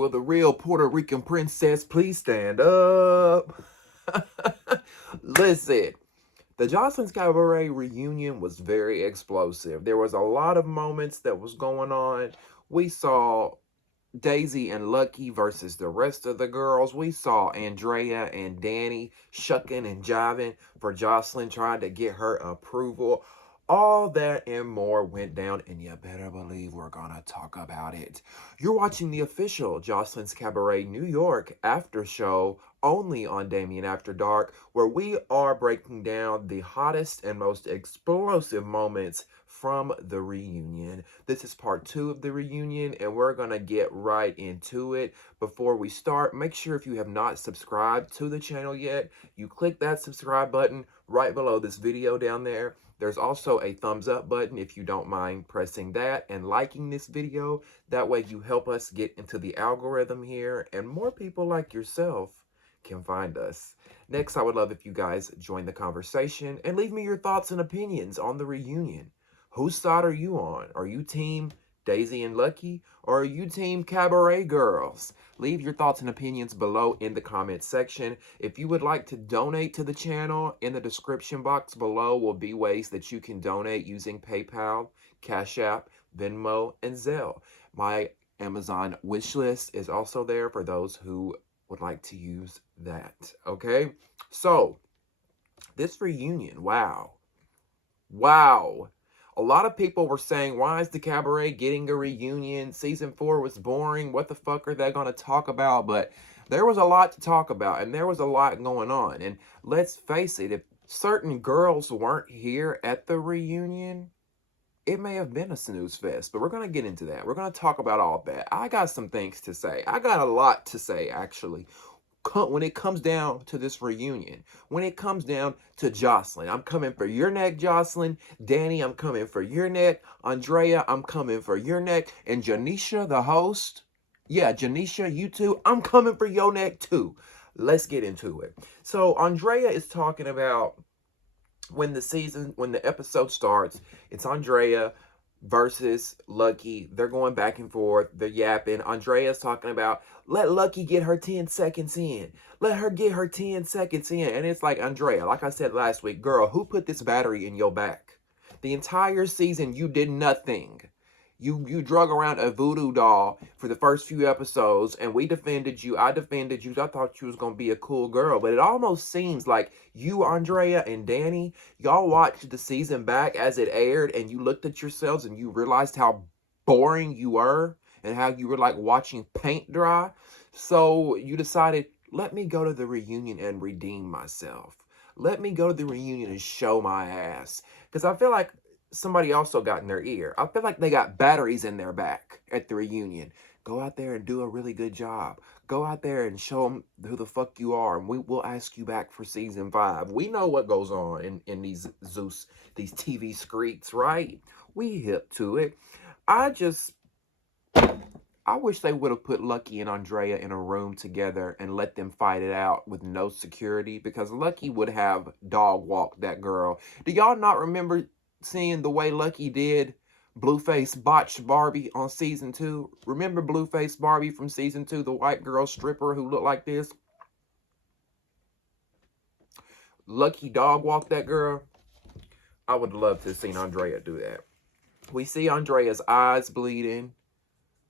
Will the real Puerto Rican princess please stand up? Listen, the Joselyn's Cabaret reunion was very explosive. There was a lot of moments that was going on. We saw Daisy and Lucky versus the rest of the girls. We saw Andrea and Danny shucking and jiving for Joselyn, trying to get her approval. All that and more went down, and you better believe we're gonna talk about it. You're watching the official Joselyn's Cabaret New York after show only on Damien After Dark, where we are breaking down the hottest and most explosive moments from the reunion. This is part 2 of the reunion, and we're gonna get right into it. Before we start, make sure if you have not subscribed to the channel yet, you click that subscribe button right below this video down there. There's also a thumbs up button if you don't mind pressing that and liking this video. That way you help us get into the algorithm here, and more people like yourself can find us. Next, I would love if you guys join the conversation and leave me your thoughts and opinions on the reunion. Whose side are you on? Are you team Daisy and Lucky, or are you team Cabaret girls? Leave your thoughts and opinions below in the comments section. If you would like to donate to the channel, in the description box below will be ways that you can donate using PayPal, Cash App, Venmo, and Zelle. My Amazon wish list is also there for those who would like to use that. Okay, so this reunion, wow. A lot of people were saying, why is the Cabaret getting a reunion? Season 4 was boring. What the fuck are they going to talk about? But there was a lot to talk about, and there was a lot going on. And let's face it, if certain girls weren't here at the reunion, it may have been a snooze fest. But we're going to get into that. We're going to talk about all that. I got some things to say. I got a lot to say, actually, when it comes down to this reunion, when it comes down to Joselyn. I'm coming for your neck, Joselyn. Danny, I'm coming for your neck. Andrea, I'm coming for your neck. And Janisha, the host, yeah, Janisha, you too, I'm coming for your neck too. Let's get into it. So Andrea is talking about when the episode starts, it's Andrea versus Lucky. They're going back and forth. They're yapping. Andrea's talking about, let Lucky get her 10 seconds in. Let her get her 10 seconds in. And it's like, Andrea, like I said last week, girl, who put this battery in your back? The entire season, you did nothing. You drug around a voodoo doll for the first few episodes, and we defended you. I defended you. I thought you was going to be a cool girl. But it almost seems like you, Andrea, and Danny, y'all watched the season back as it aired, and you looked at yourselves and you realized how boring you were and how you were like watching paint dry. So you decided, let me go to the reunion and redeem myself. Let me go to the reunion and show my ass. Because I feel like somebody also got in their ear. I feel like they got batteries in their back at the reunion. Go out there and do a really good job. Go out there and show them who the fuck you are, and we'll ask you back for season 5. We know what goes on in these these TV screeds, right? We hip to it. I wish they would have put Lucky and Andrea in a room together and let them fight it out with no security, because Lucky would have dog walked that girl. Do y'all not remember seeing the way Lucky did Blueface botched Barbie on season 2? Remember Blueface Barbie from season 2, the white girl stripper who looked like this? Lucky dog walked that girl. I would love to have seen Andrea do that. We see Andrea's eyes bleeding.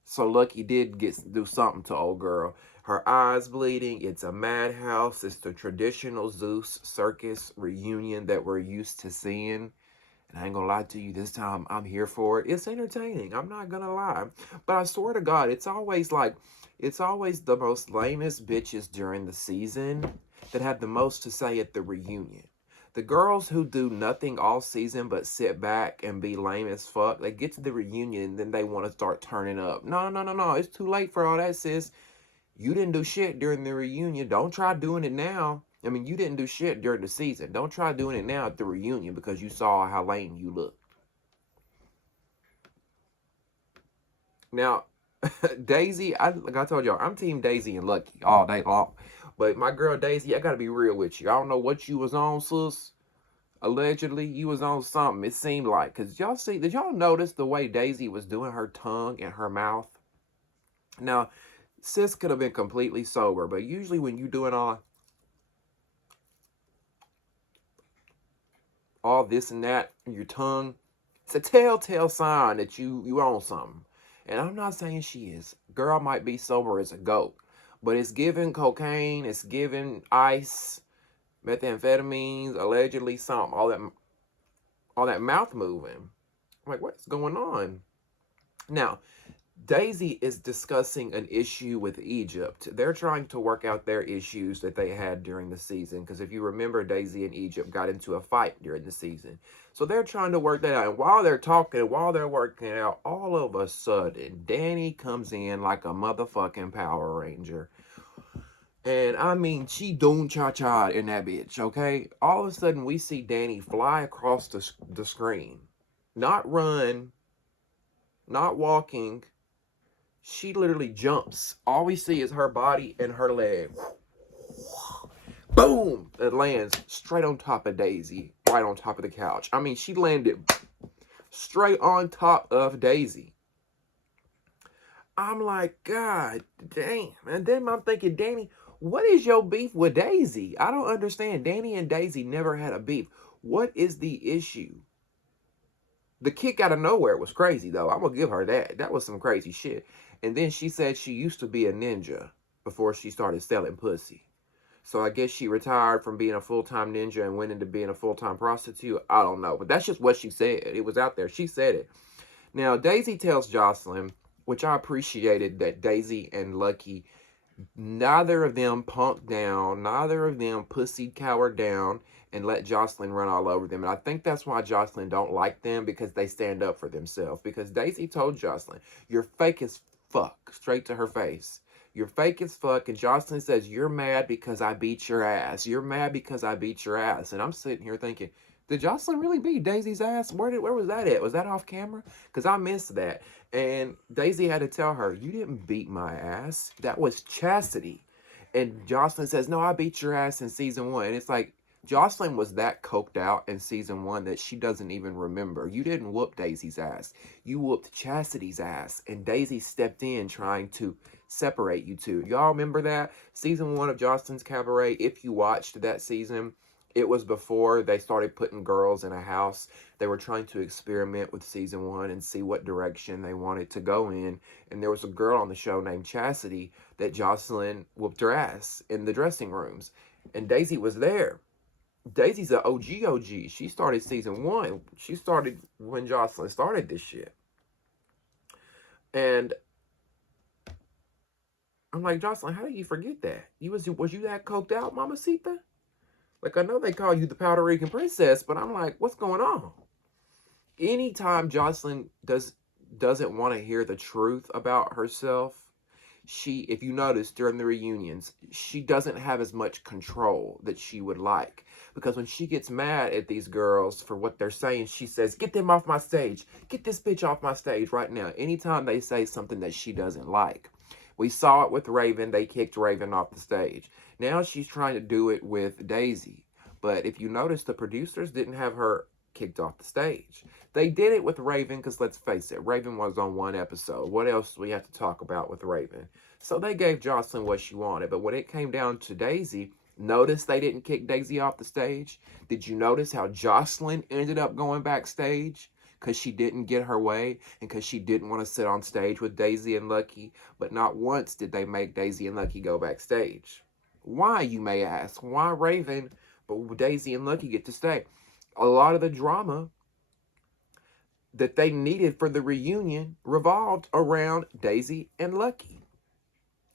So Lucky did do something to old girl. Her eyes bleeding. It's a madhouse. It's the traditional Zeus circus reunion that we're used to seeing. And I ain't gonna lie to you, this time I'm here for it. It's entertaining. I'm not gonna lie. But I swear to God, it's always the most lamest bitches during the season that have the most to say at the reunion. The girls who do nothing all season but sit back and be lame as fuck, they get to the reunion and then they want to start turning up. No. It's too late for all that, sis. You didn't do shit during the reunion. Don't try doing it now. I mean, you didn't do shit during the season. Don't try doing it now at the reunion because you saw how lame you looked. Now, Daisy, like I told y'all, I'm team Daisy and Lucky all day long. But my girl Daisy, I gotta be real with you. I don't know what you was on, sis. Allegedly, you was on something, it seemed like. Because did y'all notice the way Daisy was doing her tongue and her mouth? Now, Sis could have been completely sober, but usually when you doing all this and that in your tongue, it's a telltale sign that you own something. And I'm not saying she is. Girl might be sober as a goat, but it's giving cocaine, it's giving ice, methamphetamines, allegedly something. All that mouth moving. I'm like, what's going on? Now, Daisy is discussing an issue with Egypt. They're trying to work out their issues that they had during the season. Because if you remember, Daisy and Egypt got into a fight during the season. So they're trying to work that out. And while they're talking, while they're working it out, all of a sudden, Danny comes in like a motherfucking Power Ranger. And I mean, she doon cha-cha in that bitch, okay? All of a sudden, we see Danny fly across the screen. Not run, not walking. She literally jumps. All we see is her body and her leg. Boom! It lands straight on top of Daisy, right on top of the couch. I mean, she landed straight on top of Daisy. I'm like, God damn. And then I'm thinking, Danny, what is your beef with Daisy? I don't understand. Danny and Daisy never had a beef. What is the issue? The kick out of nowhere was crazy, though. I'm going to give her that. That was some crazy shit. And then she said she used to be a ninja before she started selling pussy. So I guess she retired from being a full-time ninja and went into being a full-time prostitute. I don't know. But that's just what she said. It was out there. She said it. Now, Daisy tells Joselyn, which I appreciated that Daisy and Lucky, neither of them punked down, neither of them pussied cowered down and let Joselyn run all over them. And I think that's why Joselyn don't like them, because they stand up for themselves. Because Daisy told Joselyn, you're fake as fuck, straight to her face. You're fake as fuck. And Joselyn says, you're mad because I beat your ass. You're mad because I beat your ass. And I'm sitting here thinking, did Joselyn really beat Daisy's ass? Where was that at? Was that off camera? Because I missed that. And Daisy had to tell her, you didn't beat my ass. That was Chastity. And Joselyn says, no, I beat your ass in season 1. And it's like, Joselyn was that coked out in season 1 that she doesn't even remember. You didn't whoop Daisy's ass. You whooped Chastity's ass. And Daisy stepped in trying to separate you two. Y'all remember that? Season 1 of Joselyn's Cabaret, if you watched that season, it was before they started putting girls in a house. They were trying to experiment with season 1 and see what direction they wanted to go in. And there was a girl on the show named Chastity that Joselyn whooped her ass in the dressing rooms. And Daisy was there. Daisy's an OG. She started season 1. She started when Joselyn started this shit. And I'm like, Joselyn, how do you forget that? Was you that coked out, Mamacita? Like, I know they call you the Puerto Rican princess, but I'm like, what's going on? Anytime Joselyn doesn't want to hear the truth about herself, if you notice during the reunions, she doesn't have as much control that she would like. Because when she gets mad at these girls for what they're saying, she says, get them off my stage. Get this bitch off my stage right now. Anytime they say something that she doesn't like. We saw it with Raven. They kicked Raven off the stage. Now she's trying to do it with Daisy. But if you notice, the producers didn't have her kicked off the stage. They did it with Raven because, let's face it, Raven was on 1 episode. What else do we have to talk about with Raven? So they gave Joselyn what she wanted. But when it came down to Daisy, notice they didn't kick Daisy off the stage? Did you notice how Joselyn ended up going backstage? Because she didn't get her way and because she didn't want to sit on stage with Daisy and Lucky. But not once did they make Daisy and Lucky go backstage. Why, you may ask? Why Raven, but Daisy and Lucky get to stay? A lot of the drama that they needed for the reunion revolved around Daisy and Lucky.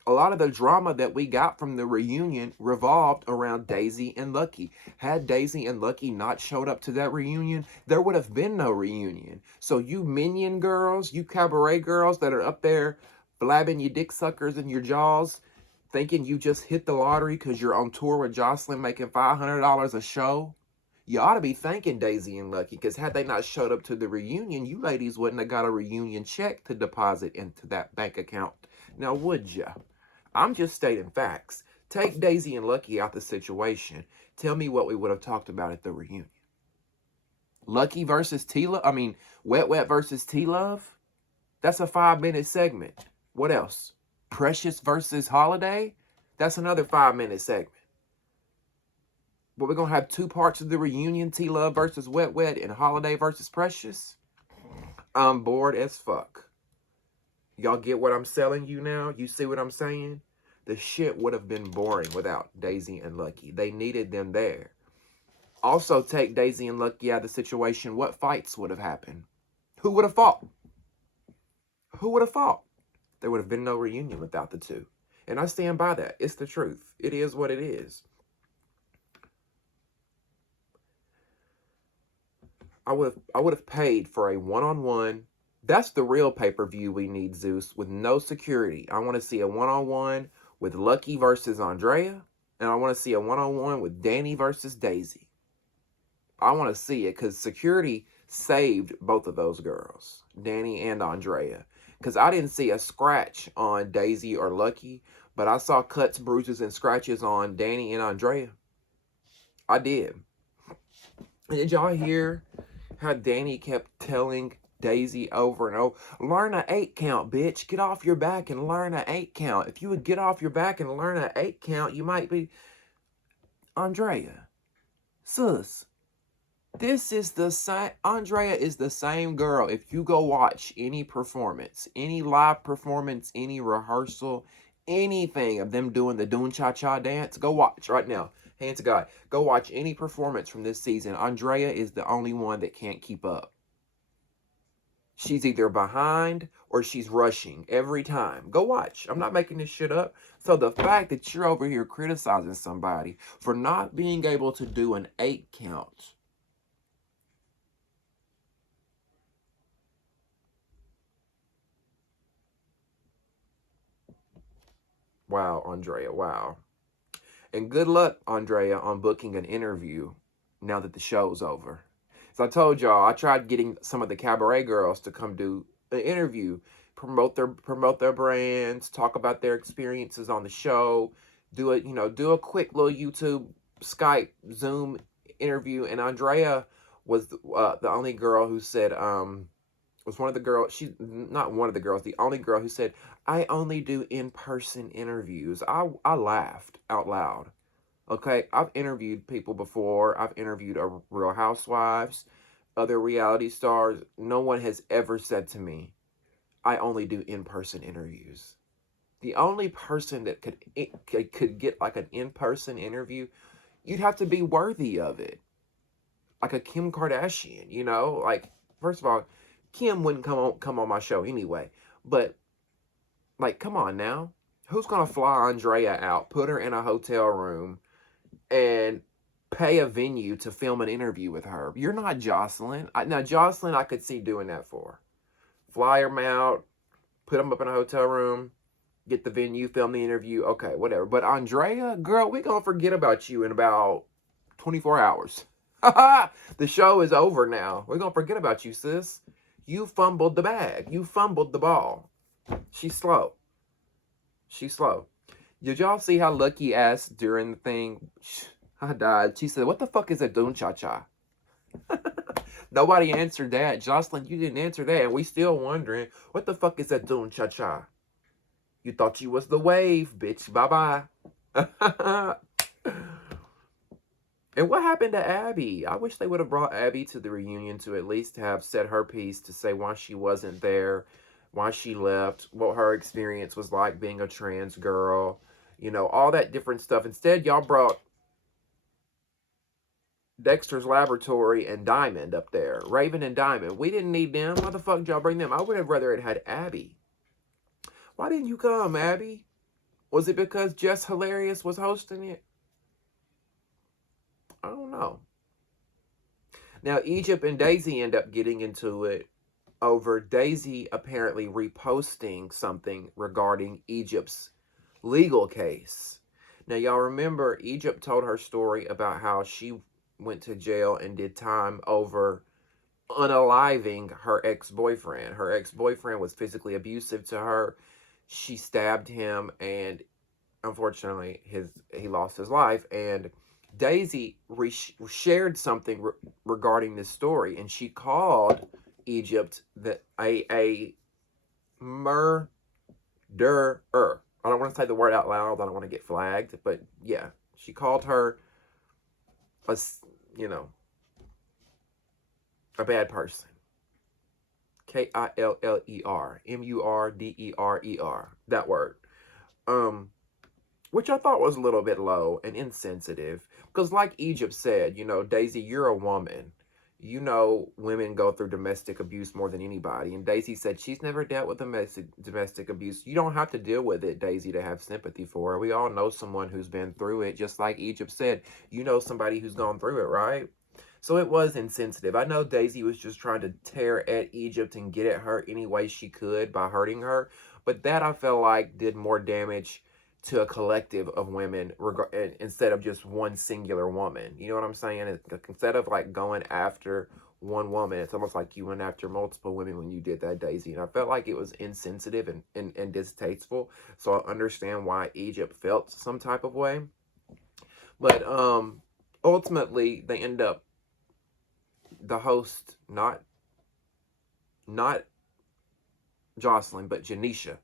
A lot of the drama that we got from the reunion revolved around Daisy and Lucky. Had Daisy and Lucky not showed up to that reunion, there would have been no reunion. So you minion girls, you cabaret girls that are up there blabbing your dick suckers in your jaws, thinking you just hit the lottery because you're on tour with Joselyn making $500 a show, you ought to be thanking Daisy and Lucky, because had they not showed up to the reunion, you ladies wouldn't have got a reunion check to deposit into that bank account. Now, would ya? I'm just stating facts. Take Daisy and Lucky out the situation. Tell me what we would have talked about at the reunion. Lucky versus T-Love? I mean, Wet versus T-Love? That's a 5-minute segment. What else? Precious versus Holiday, that's another 5-minute segment. But we're going to have 2 parts of the reunion, T-Love versus Wet Wet and Holiday versus Precious. I'm bored as fuck. Y'all get what I'm selling you now? You see what I'm saying? The shit would have been boring without Daisy and Lucky. They needed them there. Also, take Daisy and Lucky out of the situation. What fights would have happened? Who would have fought? Who would have fought? There would have been no reunion without the two. And I stand by that. It's the truth. It is what it is. I would have paid for a one-on-one. That's the real pay-per-view we need, Zeus, with no security. I want to see a one-on-one with Lucky versus Andrea, and I want to see a one-on-one with Danny versus Daisy. I want to see it because security saved both of those girls, Danny and Andrea. Because I didn't see a scratch on Daisy or Lucky, but I saw cuts, bruises, and scratches on Danny and Andrea. I did. And did y'all hear how Danny kept telling Daisy over and over, learn an 8 count, bitch. Get off your back and learn an 8 count. If you would get off your back and learn an 8 count, you might be... Andrea. Sus. This is the same... Andrea is the same girl. If you go watch any performance, any live performance, any rehearsal, anything of them doing the Doon Cha Cha dance, go watch right now. Hands to God. Go watch any performance from this season. Andrea is the only one that can't keep up. She's either behind or she's rushing every time. Go watch. I'm not making this shit up. So the fact that you're over here criticizing somebody for not being able to do an 8 count. Wow, Andrea, wow. And good luck, Andrea, on booking an interview now that the show's over. So I told y'all, I tried getting some of the Cabaret girls to come do an interview, promote their brands, talk about their experiences on the show, do a quick little YouTube, Skype, Zoom interview. And Andrea was the only girl who said, was one of the girls, she's not one of the girls, the only girl who said, I only do in-person interviews. I laughed out loud. Okay, I've interviewed people before. I've interviewed Real Housewives, other reality stars. No one has ever said to me, I only do in-person interviews. The only person that could get like an in-person interview, you'd have to be worthy of it. Like a Kim Kardashian, you know? Like, first of all, Kim wouldn't come on my show anyway. But, like, come on now. Who's going to fly Andrea out, put her in a hotel room, and pay a venue to film an interview with her? You're not Joseline. Now, Joseline, I could see doing that for. Fly them out, put them up in a hotel room, get the venue, film the interview, okay, whatever. But Andrea, girl, we're going to forget about you in about 24 hours. The show is over now. We're going to forget about you, sis. You fumbled the bag. You fumbled the ball. She's slow. She's slow. Did y'all see how Lucky asked during the thing? I died. She said, what the fuck is a Doon Cha Cha? Nobody answered that. Joseline, you didn't answer that. And we still wondering, what the fuck is that Doon Cha Cha? You thought you was the wave, bitch. Bye-bye. And what happened to Abby? I wish they would have brought Abby to the reunion to at least have said her piece to say why she wasn't there, why she left, what her experience was like being a trans girl, you know, all that different stuff. Instead, y'all brought Dexter's Laboratory and Diamond up there. Raven and Diamond. We didn't need them. Why the fuck did y'all bring them? I would have rather it had Abby. Why didn't you come, Abby? Was it because Jess Hilarious was hosting it? I don't know. Now, Egypt and Daisy end up getting into it over Daisy apparently reposting something regarding Egypt's legal case. Now, y'all remember Egypt told her story about how she went to jail and did time over unaliving her ex-boyfriend. Her ex-boyfriend was physically abusive to her. She stabbed him, and unfortunately, he lost his life. And Daisy shared something regarding this story, and she called Egypt a murderer. I don't want to say the word out loud. I don't want to get flagged. But yeah, she called her a, you know, a bad person. Killer, Murderer. That word. Which I thought was a little bit low and insensitive. Because like Egypt said, Daisy, you're a woman. Women go through domestic abuse more than anybody. And Daisy said she's never dealt with domestic abuse. You don't have to deal with it, Daisy, to have sympathy for her. We all know someone who's been through it. Just like Egypt said, you know somebody who's gone through it, right? So it was insensitive. I know Daisy was just trying to tear at Egypt and get at her any way she could by hurting her. But that, I felt like, did more damage to a collective of women instead of just one singular woman. You know what I'm saying? Instead of like going after one woman, it's almost like you went after multiple women when you did that, Daisy. And I felt like it was insensitive and distasteful. So I understand why Egypt felt some type of way. But ultimately, they end up, the host, not Joseline, but Janisha,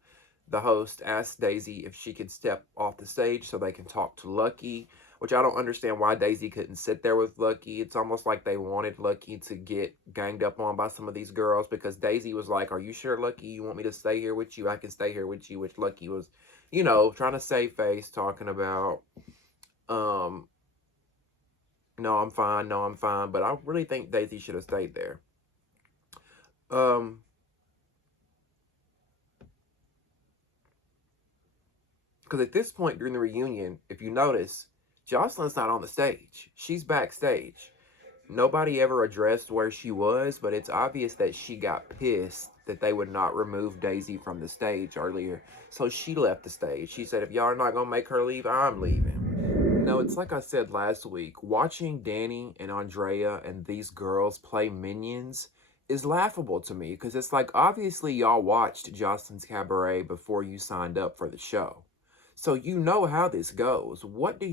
the host, asked Daisy if she could step off the stage so they can talk to Lucky, which I don't understand why Daisy couldn't sit there with Lucky. It's almost like they wanted Lucky to get ganged up on by some of these girls, because Daisy was like, are you sure, Lucky, you want me to stay here with you? I can stay here with you, which Lucky was, trying to save face, talking about, no, I'm fine, but I really think Daisy should have stayed there. Because at this point during the reunion, if you notice, Joselyn's not on the stage. She's backstage. Nobody ever addressed where she was, but it's obvious that she got pissed that they would not remove Daisy from the stage earlier. So she left the stage. She said, if y'all are not going to make her leave, I'm leaving. No, it's like I said last week. Watching Danny and Andrea and these girls play minions is laughable to me, because it's like, obviously y'all watched Jocelyn's Cabaret before you signed up for the show. So you know how this goes. What is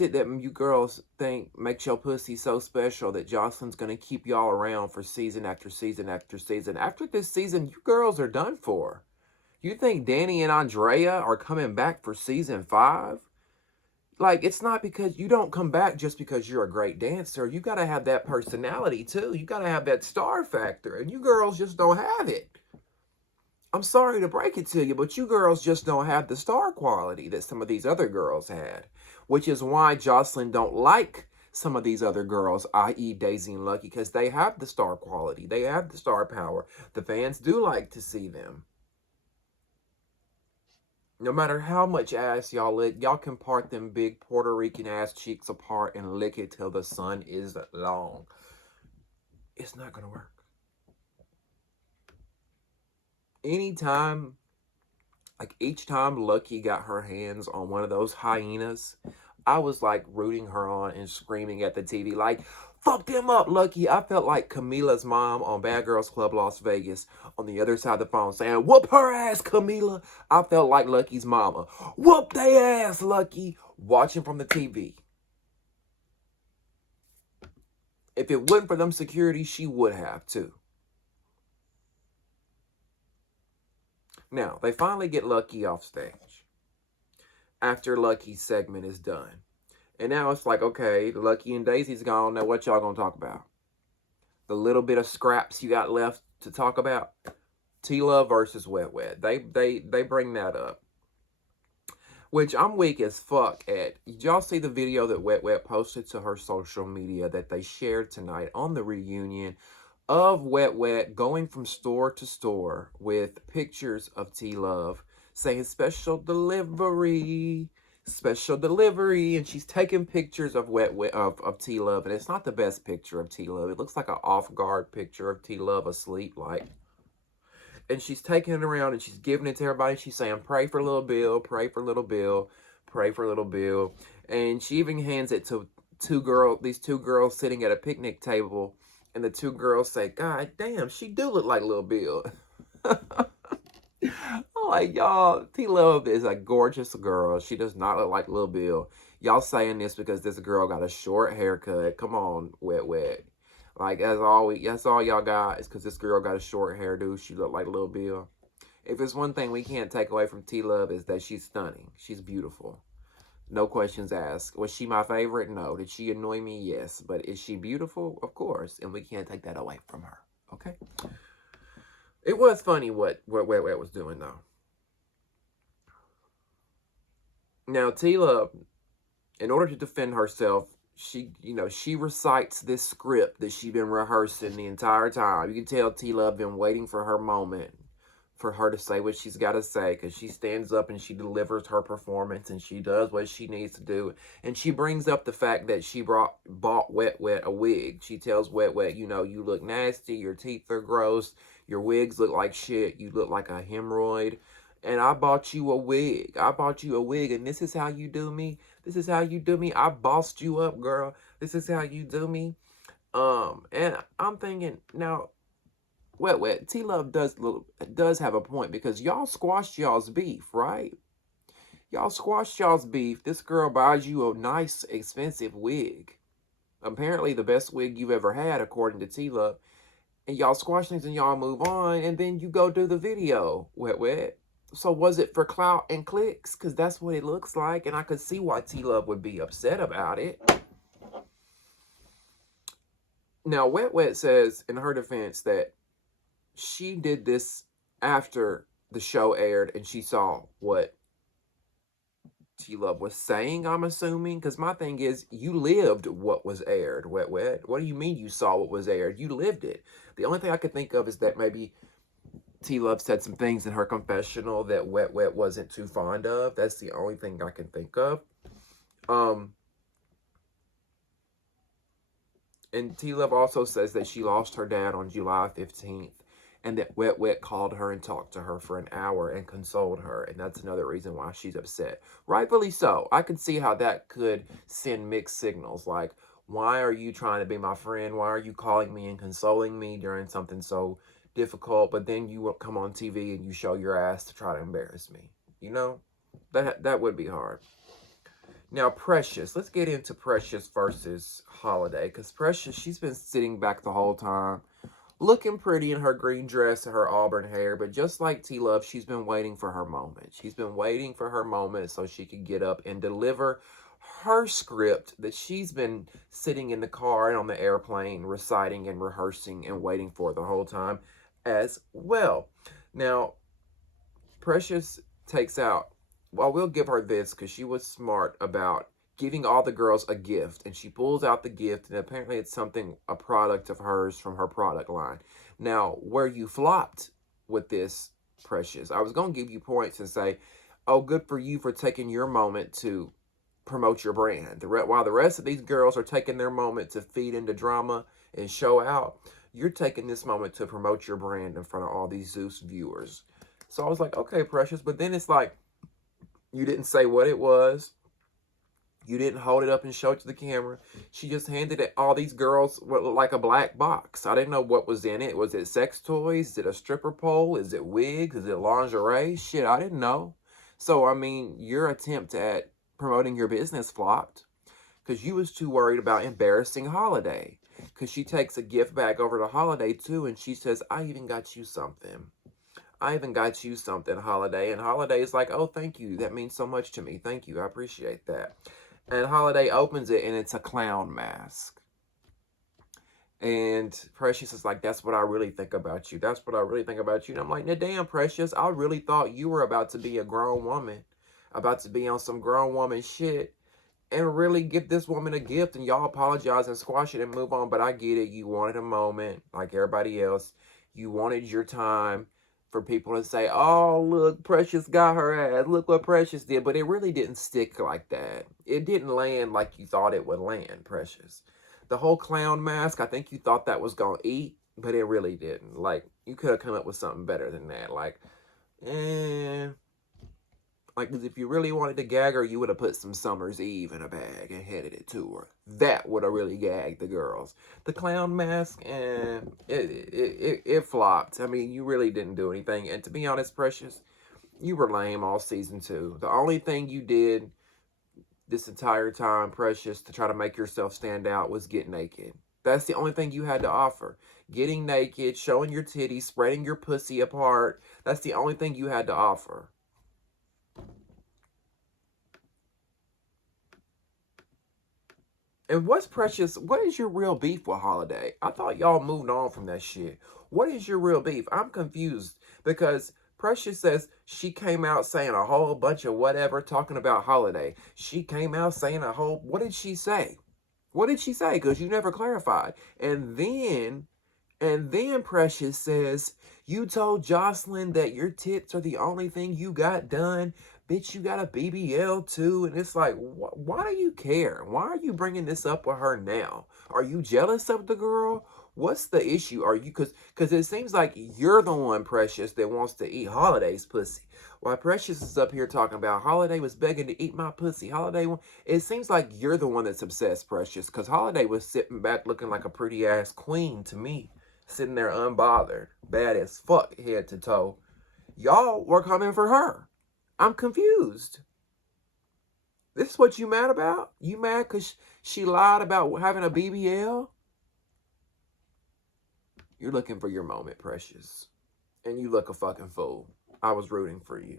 it that you girls think makes your pussy so special that Jocelyn's going to keep y'all around for season after season after season? After this season, you girls are done for. You think Danny and Andrea are coming back for season 5? Like, it's not because you don't come back just because you're a great dancer. You got to have that personality too. You got to have that star factor. And you girls just don't have it. I'm sorry to break it to you, but you girls just don't have the star quality that some of these other girls had. Which is why Joselyn don't like some of these other girls, i.e. Daisy and Lucky, because they have the star quality. They have the star power. The fans do like to see them. No matter how much ass y'all lick, y'all can part them big Puerto Rican ass cheeks apart and lick it till the sun is long. It's not going to work. Anytime, like each time Lucky got her hands on one of those hyenas, I was like rooting her on and screaming at the TV like, fuck them up, Lucky. I felt like Camila's mom on Bad Girls Club Las Vegas on the other side of the phone saying, whoop her ass, Camila. I felt like Lucky's mama. Whoop they ass, Lucky. Watching from the TV. If it wasn't for them security, she would have too. Now, they finally get Lucky off stage after Lucky's segment is done. And now it's like, okay, Lucky and Daisy's gone. Now what y'all gonna talk about? The little bit of scraps you got left to talk about? T-Love versus Wet Wet. They bring that up. Which I'm weak as fuck at. Did y'all see the video that Wet Wet posted to her social media that they shared tonight on the reunion of Wet Wet going from store to store with pictures of T-Love saying special delivery, and she's taking pictures of Wet Wet of T-Love, and it's not the best picture of T-Love. It looks like an off-guard picture of T-Love asleep, like. And she's taking it around and she's giving it to everybody. She's saying, pray for little Bill, pray for little Bill, pray for little Bill. And she even hands it to these two girls sitting at a picnic table. And the two girls say, God damn, she do look like little Bill. I'm like, y'all, T-Love is a gorgeous girl. She does not look like little Bill. Y'all saying this because this girl got a short haircut. Come on, Wet Wet. Like, that's all y'all got is because this girl got a short hairdo. She looked like little Bill. If it's one thing we can't take away from T-Love is that she's stunning. She's beautiful. No questions asked. Was she my favorite? No. Did she annoy me? Yes. But is she beautiful? Of course. And we can't take that away from her. Okay? It was funny what Wet Wet was doing, though. Now, T-Love, in order to defend herself, she recites this script that she's been rehearsing the entire time. You can tell T-Love been waiting for her moment for her to say what she's got to say, because she stands up and she delivers her performance and she does what she needs to do. And she brings up the fact that she bought Wet Wet a wig. She tells Wet Wet, you look nasty, your teeth are gross, your wigs look like shit, you look like a hemorrhoid, and I bought you a wig. I bought you a wig, and this is how you do me. This is how you do me. I bossed you up, girl. This is how you do me. And I'm thinking, now, Wet, T-Love does have a point, because y'all squashed y'all's beef, right? Y'all squashed y'all's beef. This girl buys you a nice, expensive wig. Apparently the best wig you've ever had, according to T-Love. And y'all squash things and y'all move on, and then you go do the video, Wet. So was it for clout and clicks? Because that's what it looks like, and I could see why T-Love would be upset about it. Now, Wet says, in her defense, that she did this after the show aired and she saw what T-Love was saying, I'm assuming. Because my thing is, you lived what was aired, Wet. What do you mean you saw what was aired? You lived it. The only thing I could think of is that maybe T-Love said some things in her confessional that Wet wasn't too fond of. That's the only thing I can think of. And T-Love also says that she lost her dad on July 15th. And that Wet called her and talked to her for an hour and consoled her. And that's another reason why she's upset. Rightfully so. I can see how that could send mixed signals. Like, why are you trying to be my friend? Why are you calling me and consoling me during something so difficult? But then you come on TV and you show your ass to try to embarrass me. That would be hard. Now, Precious. Let's get into Precious versus Holiday. Because Precious, she's been sitting back the whole time, looking pretty in her green dress and her auburn hair. But just like T-Love, she's been waiting for her moment. She's been waiting for her moment so she could get up and deliver her script that she's been sitting in the car and on the airplane reciting and rehearsing and waiting for the whole time as well. Now, Precious takes out, well, we'll give her this because she was smart about giving all the girls a gift, and she pulls out the gift, and apparently it's a product of hers from her product line. Now, where you flopped with this, Precious, I was going to give you points and say, oh, good for you for taking your moment to promote your brand. While the rest of these girls are taking their moment to feed into drama and show out, you're taking this moment to promote your brand in front of all these Zeus viewers. So I was like, okay, Precious, but then it's like, you didn't say what it was. You didn't hold it up and show it to the camera. She just handed it all these girls what looked like a black box. I didn't know what was in it. Was it sex toys? Is it a stripper pole? Is it wigs? Is it lingerie? Shit, I didn't know. So, I mean, your attempt at promoting your business flopped because you was too worried about embarrassing Holiday. Because she takes a gift bag over to Holiday, too, and she says, I even got you something. I even got you something, Holiday. And Holiday is like, oh, thank you. That means so much to me. Thank you. I appreciate that. And Holiday opens it, and it's a clown mask. And Precious is like, that's what I really think about you. That's what I really think about you. And I'm like, nah, damn, Precious, I really thought you were about to be a grown woman, about to be on some grown woman shit, and really give this woman a gift, and y'all apologize and squash it and move on. But I get it. You wanted a moment like everybody else. You wanted your time for people to say, oh, look, Precious got her ass. Look what Precious did. But it really didn't stick like that. It didn't land like you thought it would land, Precious. The whole clown mask, I think you thought that was going to eat, but it really didn't. Like, you could have come up with something better than that. Like, cause if you really wanted to gag her, you would have put some Summer's Eve in a bag and headed it to her. That would have really gagged the girls. The clown mask, it flopped. I mean, you really didn't do anything. And to be honest, Precious, you were lame all season 2. The only thing you did this entire time, Precious, to try to make yourself stand out was get naked. That's the only thing you had to offer. Getting naked, showing your titties, spreading your pussy apart. That's the only thing you had to offer. And what's Precious? What is your real beef with Holiday? I thought y'all moved on from that shit. What is your real beef? I'm confused because Precious says she came out saying a whole bunch of whatever talking about Holiday. She came out saying a whole. What did she say? What did she say? Because you never clarified. And then Precious says, you told Joselyn that your tits are the only thing you got done. Bitch, you got a BBL too. And it's like, why do you care? Why are you bringing this up with her now? Are you jealous of the girl? What's the issue? Are you, because it seems like you're the one, Precious, that wants to eat Holiday's pussy. While Precious is up here talking about Holiday was begging to eat my pussy. It seems like you're the one that's obsessed, Precious, because Holiday was sitting back looking like a pretty ass queen to me. Sitting there unbothered, bad as fuck, head to toe. Y'all were coming for her. I'm confused. This is what you mad about? You mad because she lied about having a BBL? You're looking for your moment, Precious. And you look a fucking fool. I was rooting for you.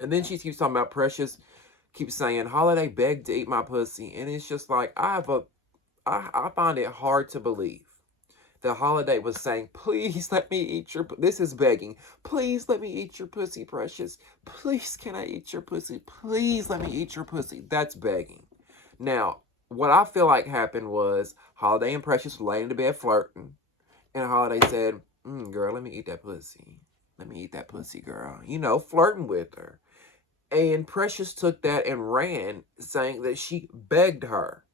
And then she keeps talking about Precious, keeps saying, Holiday begged to eat my pussy. And it's just like, I find it hard to believe that Holiday was saying, please let me eat your, this is begging, please let me eat your pussy, Precious. Please, can I eat your pussy? Please let me eat your pussy. That's begging. Now, what I feel like happened was Holiday and Precious were laying in the bed flirting. And Holiday said, girl, let me eat that pussy. Let me eat that pussy, girl. You know, flirting with her. And Precious took that and ran, saying that she begged her.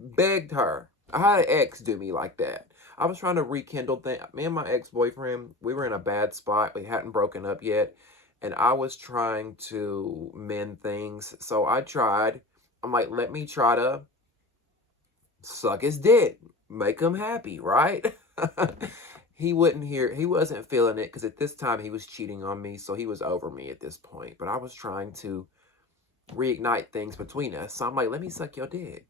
Begged her. I had an ex do me like that. I was trying to rekindle things. Me and my ex-boyfriend, we were in a bad spot. We hadn't broken up yet. And I was trying to mend things. So I tried. I'm like, let me try to suck his dick. Make him happy, right? He wouldn't hear. He wasn't feeling it because at this time he was cheating on me. So he was over me at this point. But I was trying to reignite things between us. So I'm like, let me suck your dick.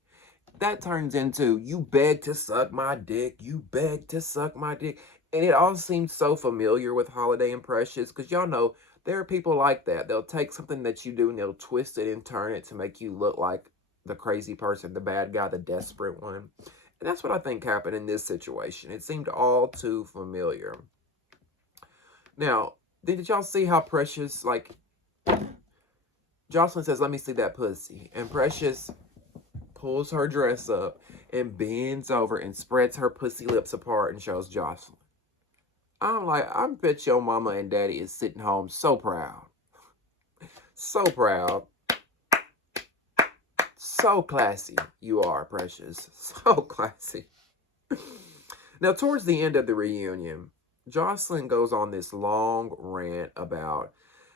That turns into, you beg to suck my dick, you beg to suck my dick. And it all seems so familiar with Holiday and Precious, because y'all know there are people like that. They'll take something that you do and they'll twist it and turn it to make you look like the crazy person, the bad guy, the desperate one. And that's what I think happened in this situation. It seemed all too familiar. Now, did y'all see how Precious, like, Joselyn says, let me see that pussy. And Precious pulls her dress up and bends over and spreads her pussy lips apart and shows Joselyn. I'm like, I bet your mama and daddy is sitting home so proud. So proud. So classy you are, Precious. So classy. Now, towards the end of the reunion, Joselyn goes on this long rant about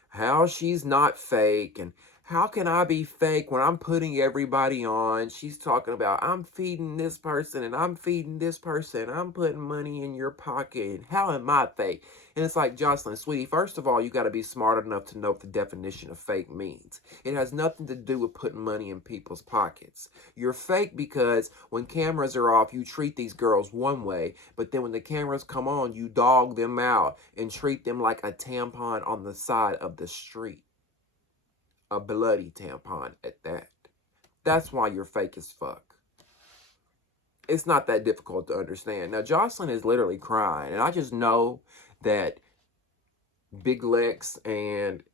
how she's not fake and how can I be fake when I'm putting everybody on? She's talking about, I'm feeding this person and I'm feeding this person. I'm putting money in your pocket. How am I fake? And it's like, Joselyn, sweetie, first of all, you got to be smart enough to know what the definition of fake means. It has nothing to do with putting money in people's pockets. You're fake because when cameras are off, you treat these girls one way, but then when the cameras come on, you dog them out and treat them like a tampon on the side of the street. A bloody tampon at that. That's why you're fake as fuck. It's not that difficult to understand. Now, Joselyn is literally crying, and I just know that Big Lex and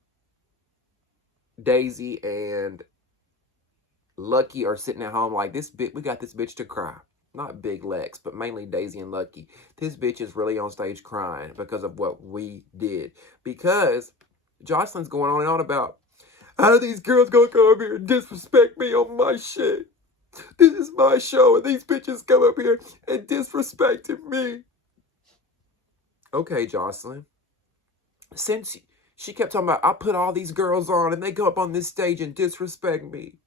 Daisy and Lucky are sitting at home like, this bitch, we got this bitch to cry. Not Big Lex, but mainly Daisy and Lucky. This bitch is really on stage crying because of what we did. Because Joselyn's going on and on about, how are these girls gonna come up here and disrespect me on my shit? This is my show, and these bitches come up here and disrespecting me. Okay, Joselyn. Since she kept talking about, I put all these girls on, and they go up on this stage and disrespect me.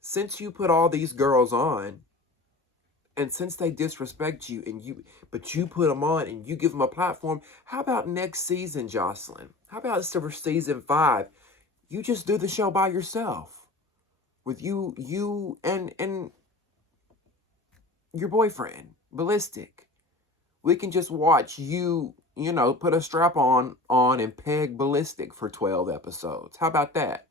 Since you put all these girls on, and since they disrespect you, but you put them on and you give them a platform, how about next season, Joselyn? How about for season 5? You just do the show by yourself. with you and your boyfriend, Ballistic. We can just watch you, put a strap on and peg Ballistic for 12 episodes. How about that?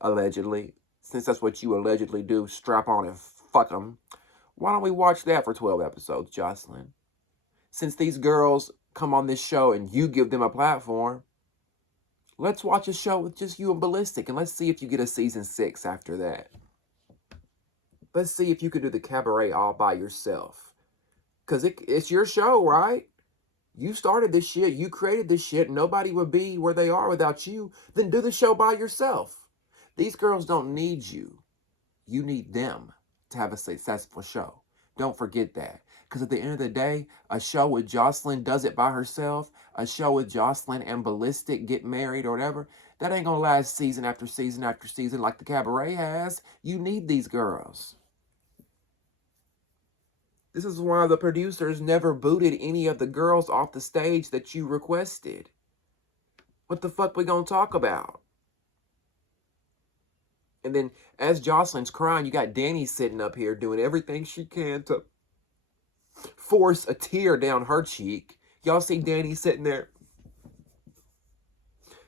Allegedly. Since that's what you allegedly do, strap on and fuck them. Why don't we watch that for 12 episodes, Jocelyn? Since these girls come on this show and you give them a platform, let's watch a show with just you and Ballistic, and let's see if you get a season 6 after that. Let's see if you can do the Cabaret all by yourself. Because it's your show, right? You started this shit. You created this shit. Nobody would be where they are without you. Then do the show by yourself. These girls don't need you. You need them to have a successful show. Don't forget that. Because at the end of the day, a show with Joselyn does it by herself, a show with Joselyn and Ballistic get married or whatever, that ain't going to last season after season after season like the Cabaret has. You need these girls. This is why the producers never booted any of the girls off the stage that you requested. What the fuck we gonna talk about? And then as Jocelyn's crying, you got Danny sitting up here doing everything she can to force a tear down her cheek. Y'all see Danny sitting there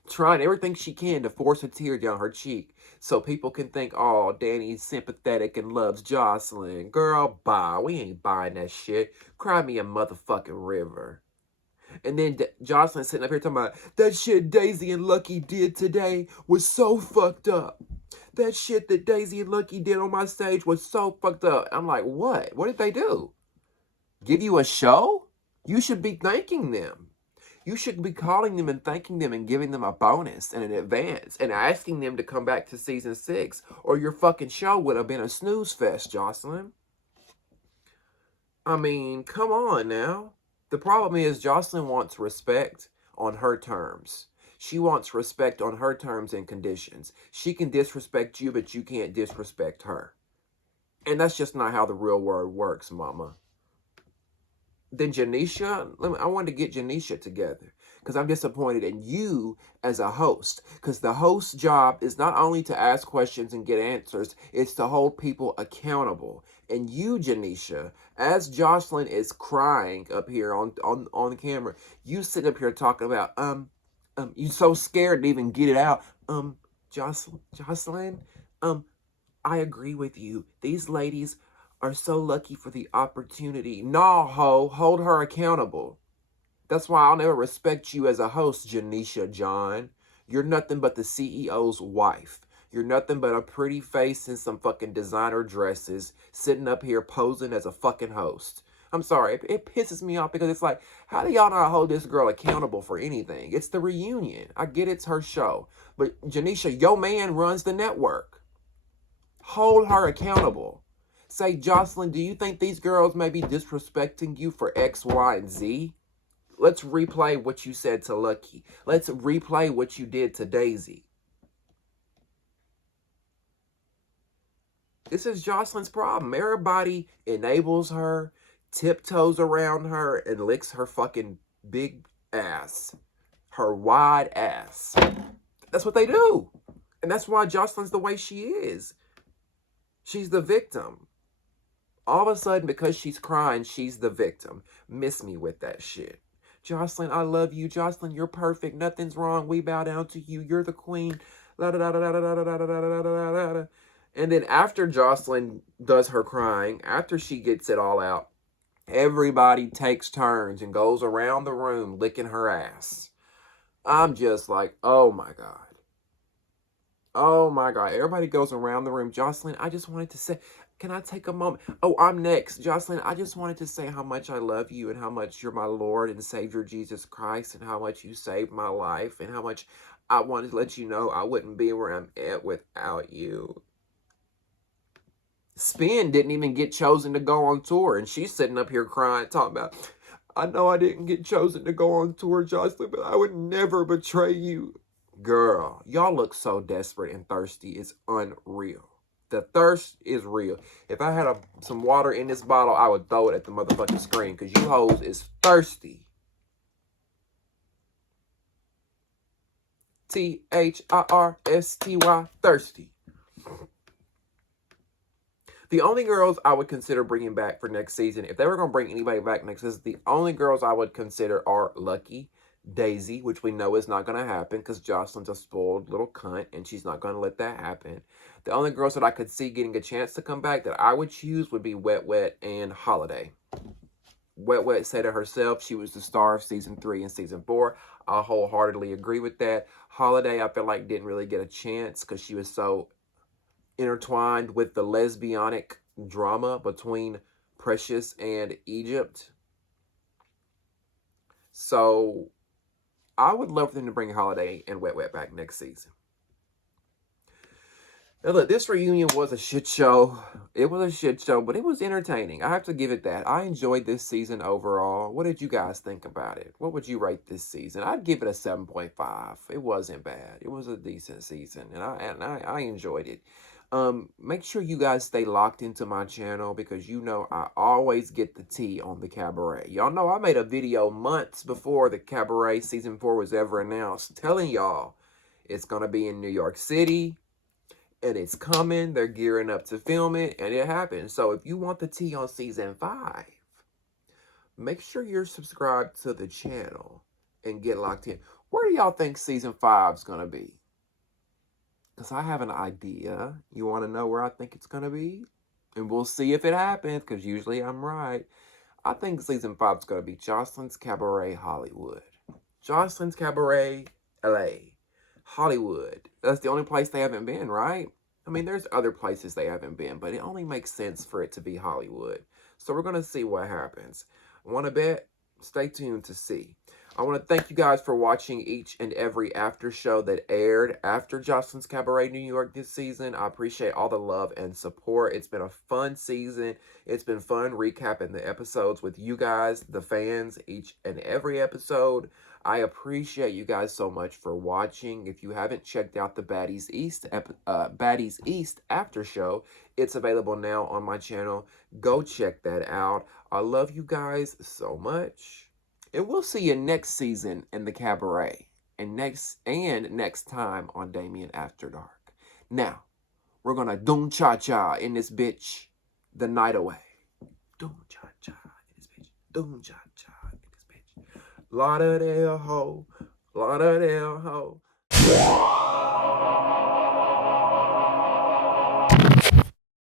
trying everything she can to force a tear down her cheek so people can think, oh, Danny's sympathetic and loves Jocelyn. Girl, bye. We ain't buying that shit. Cry me a motherfucking river. And then Jocelyn sitting up here talking about, that shit Daisy and Lucky did today was so fucked up. That shit that Daisy and Lucky did on my stage was so fucked up. I'm like, what? What did they do? Give you a show? You should be thanking them. You should be calling them and thanking them and giving them a bonus and an advance and asking them to come back to season 6, or your fucking show would have been a snooze fest, Jocelyn. I mean, come on now. The problem is Jocelyn wants respect on her terms. She wants respect on her terms and conditions. She can disrespect you, but you can't disrespect her. And that's just not how the real world works, mama. Then Janisha, I wanted to get Janisha together because I'm disappointed in you as a host. Because the host's job is not only to ask questions and get answers, it's to hold people accountable. And you, Janisha, as Jocelyn is crying up here on the camera, you sit up here talking about, you so scared to even get it out. Jocelyn, I agree with you. These ladies are so lucky for the opportunity. Nah, ho, hold her accountable. That's why I'll never respect you as a host, Janisha John. You're nothing but the CEO's wife. You're nothing but a pretty face in some fucking designer dresses, sitting up here posing as a fucking host. I'm sorry, it pisses me off because it's like, how do y'all not hold this girl accountable for anything? It's the reunion. I get it's her show. But Janisha, your man runs the network. Hold her accountable. Say, Jocelyn, do you think these girls may be disrespecting you for X, Y, and Z? Let's replay what you said to Lucky. Let's replay what you did to Daisy. This is Jocelyn's problem. Everybody enables her, tiptoes around her, and licks her fucking big ass. Her wide ass. That's what they do. And that's why Jocelyn's the way she is. She's the victim. All of a sudden, because she's crying, she's the victim. Miss me with that shit. Jocelyn, I love you. Jocelyn, you're perfect. Nothing's wrong. We bow down to you. You're the queen. And then after Jocelyn does her crying, after she gets it all out, everybody takes turns and goes around the room licking her ass. I'm just like, oh my God. Oh my God. Everybody goes around the room. Jocelyn, I just wanted to say, can I take a moment? Oh, I'm next. Jocelyn, I just wanted to say how much I love you and how much you're my Lord and Savior Jesus Christ and how much you saved my life and how much I wanted to let you know I wouldn't be where I'm at without you. Spin didn't even get chosen to go on tour, and she's sitting up here crying, talking about, I know I didn't get chosen to go on tour, Jocelyn, but I would never betray you. Girl, y'all look so desperate and thirsty. It's unreal. The thirst is real. If I had some water in this bottle, I would throw it at the motherfucking screen because you hoes is thirsty. Thirsty. The only girls I would consider bringing back for next season, if they were going to bring anybody back next season, the only girls I would consider are Lucky, Daisy, which we know is not going to happen because Jocelyn's a spoiled little cunt and she's not going to let that happen. The only girls that I could see getting a chance to come back that I would choose would be Wet Wet and Holiday. Wet Wet said it herself. She was the star of season 3 and season 4. I wholeheartedly agree with that. Holiday, I feel like, didn't really get a chance because she was so intertwined with the lesbianic drama between Precious and Egypt. So I would love for them to bring Holiday and Wet Wet back next season. Now look, this reunion was a shit show. It was a shit show, but it was entertaining. I have to give it that. I enjoyed this season overall. What did you guys think about it? What would you rate this season? I'd give it a 7.5. It wasn't bad. It was a decent season, and I enjoyed it. Make sure you guys stay locked into my channel because you know I always get the tea on the Cabaret. Y'all know I made a video months before the Cabaret season 4 was ever announced telling y'all it's going to be in New York City and it's coming. They're gearing up to film it and it happened. So if you want the tea on season 5, make sure you're subscribed to the channel and get locked in. Where do y'all think season 5 is going to be? Because I have an idea. You want to know where I think it's going to be? And we'll see if it happens, because usually I'm right. I think season 5 is going to be Joselyn's Cabaret Hollywood. Joselyn's Cabaret LA. Hollywood. That's the only place they haven't been, right? I mean, there's other places they haven't been, but it only makes sense for it to be Hollywood. So we're going to see what happens. Want to bet? Stay tuned to see. I want to thank you guys for watching each and every after show that aired after Joselyn's Cabaret New York this season. I appreciate all the love and support. It's been a fun season. It's been fun recapping the episodes with you guys, the fans, each and every episode. I appreciate you guys so much for watching. If you haven't checked out the Baddies East after show, it's available now on my channel. Go check that out. I love you guys so much. And we'll see you next season in the Cabaret. And next time on Damien After Dark. Now, we're gonna doom cha cha in this bitch the night away. Doom cha cha in this bitch. Doom cha cha in this bitch. Lauderdale ho. Lauderdale ho.